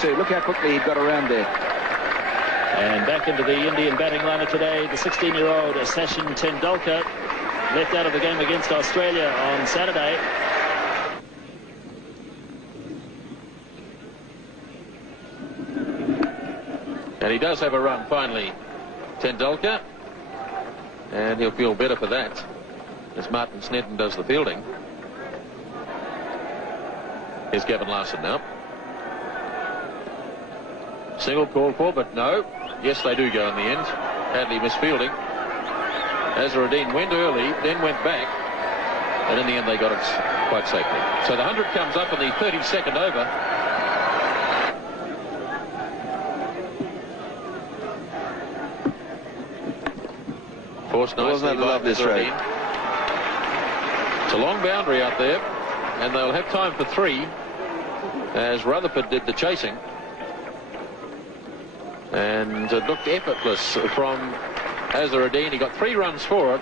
Too. Look how quickly he got around there. And back into the Indian batting lineup today, the 16-year-old Sachin Tendulkar, left out of the game against Australia on Saturday. And he does have a run finally, Tendulkar, and he'll feel better for that as Martin Snedden does the fielding. Here's Gavin Larson now. Single called for, but no. Yes, they do go in the end. Hadley misfielding. Azharuddin went early, then went back, and in the end they got it quite safely. So the 100 comes up in the 32nd over. Forced nicely by Azharuddin. It's a long boundary out there, and they'll have time for 3, as Rutherford did the chasing. And it looked effortless from Azharuddin. He got 3 runs for it.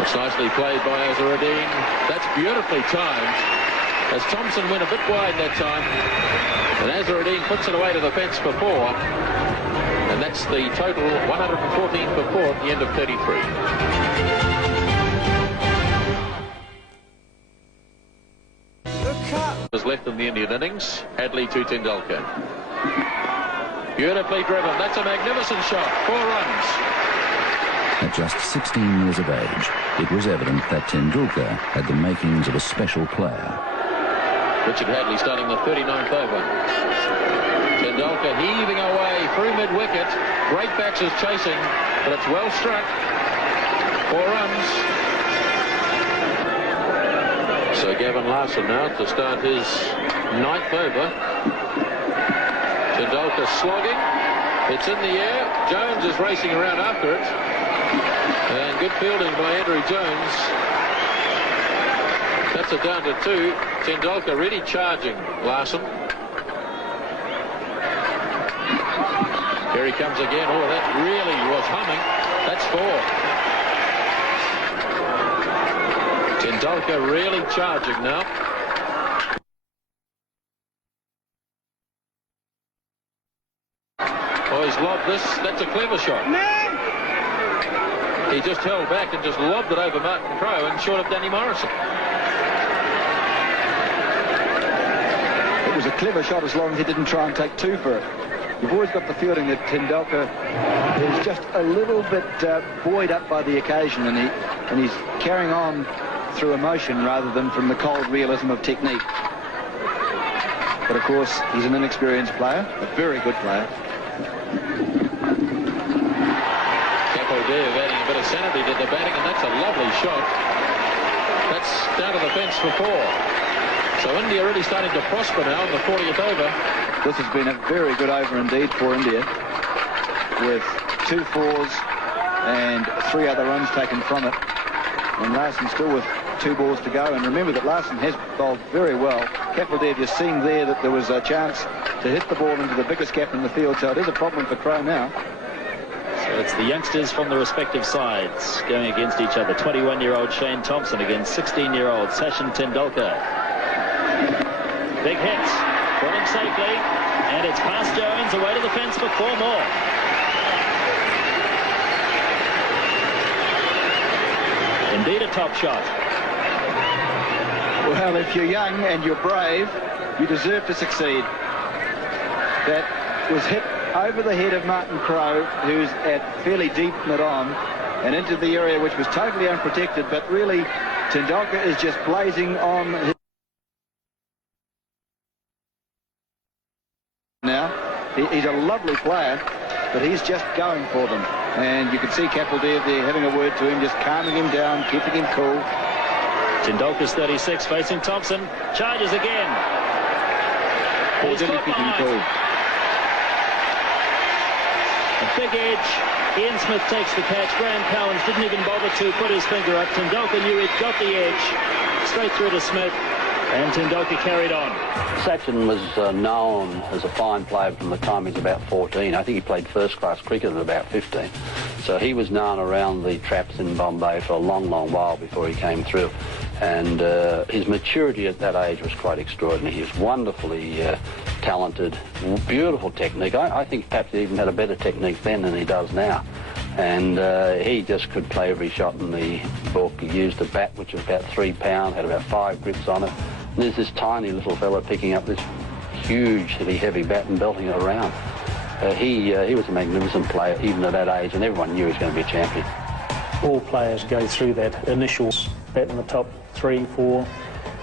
It's nicely played by Azharuddin. That's beautifully timed, as Thompson went a bit wide that time. And Azharuddin puts it away to the fence for 4. And that's the total, 114 for 4 at the end of 33. Was left in the Indian innings. Hadley to Tendulkar. Beautifully driven. That's a magnificent shot. 4 runs. At just 16 years of age, it was evident that Tendulkar had the makings of a special player. Richard Hadley starting the 39th over. Tendulkar heaving away through mid-wicket. Great backs is chasing, but it's well struck. 4 runs. So Gavin Larson now to start his 9th over. Tendulkar slogging. It's in the air. Jones is racing around after it. And good fielding by Andrew Jones. That's a down to 2. Tendulkar really charging Larson. Here he comes again. Oh, that really was humming. That's 4. Tendulkar really charging now. Oh, he's lobbed this. That's a clever shot. He just held back and just lobbed it over Martin Crowe and short of Danny Morrison. It was a clever shot as long as he didn't try and take 2 for it. You've always got the feeling that Tendulkar is just a little bit buoyed up by the occasion, and he's carrying on through emotion rather than from the cold realism of technique. But of course, he's an inexperienced player, a very good player. Capaldive adding a bit of sanity to the batting, and that's a lovely shot. That's down to the fence for 4. So India really starting to prosper now in the 40th over. This has been a very good over indeed for India, with 2 4s and 3 other runs taken from it. And Larson still with 2 balls to go. And remember that Larson has bowled very well. Capaldive, you're seeing there that there was a chance to hit the ball into the biggest gap in the field. So it is a problem for Crowe now. So it's the youngsters from the respective sides going against each other. 21-year-old Shane Thompson against 16-year-old Sachin Tendulkar. Big hits. Falling safely. And it's past Jones, away to the fence for 4 more. Indeed a top shot. Well, if you're young and you're brave, you deserve to succeed. That was hit over the head of Martin Crowe, who's at fairly deep mid-on, and into the area which was totally unprotected, but really Tendulkar is just blazing on his... Now, he's a lovely player, but he's just going for them. And you can see Capaldive there having a word to him, just calming him down, keeping him cool. Tendulkar's 36, facing Thompson. Charges again. Or did he keep him cool? A big edge. Ian Smith takes the catch. Graham Cowans didn't even bother to put his finger up. Tendulkar knew he'd got the edge. Straight through to Smith. And Tendulkar carried on. Sachin was known as a fine player from the time he was about 14. I think he played first-class cricket at about 15. So he was known around the traps in Bombay for a long, long while before he came through. And his maturity at that age was quite extraordinary. He was wonderfully talented, beautiful technique. I think perhaps he even had a better technique then than he does now. And he just could play every shot in the book. He used a bat which was about 3 pounds, had about 5 grips on it. And there's this tiny little fella picking up this hugely heavy bat and belting it around. He was a magnificent player even at that age, and everyone knew he was going to be a champion. All players go through that initial bat in the top 3, 4.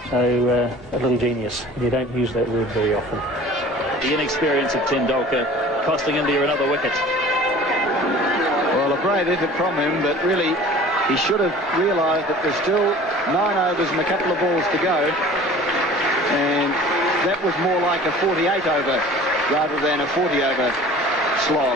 So a little genius. You don't use that word very often. The inexperience of Tendulkar costing India another wicket. Well, a great effort from him, but really he should have realised that there's still 9 overs and a couple of balls to go. And that was more like a 48 over rather than a 40 over slog.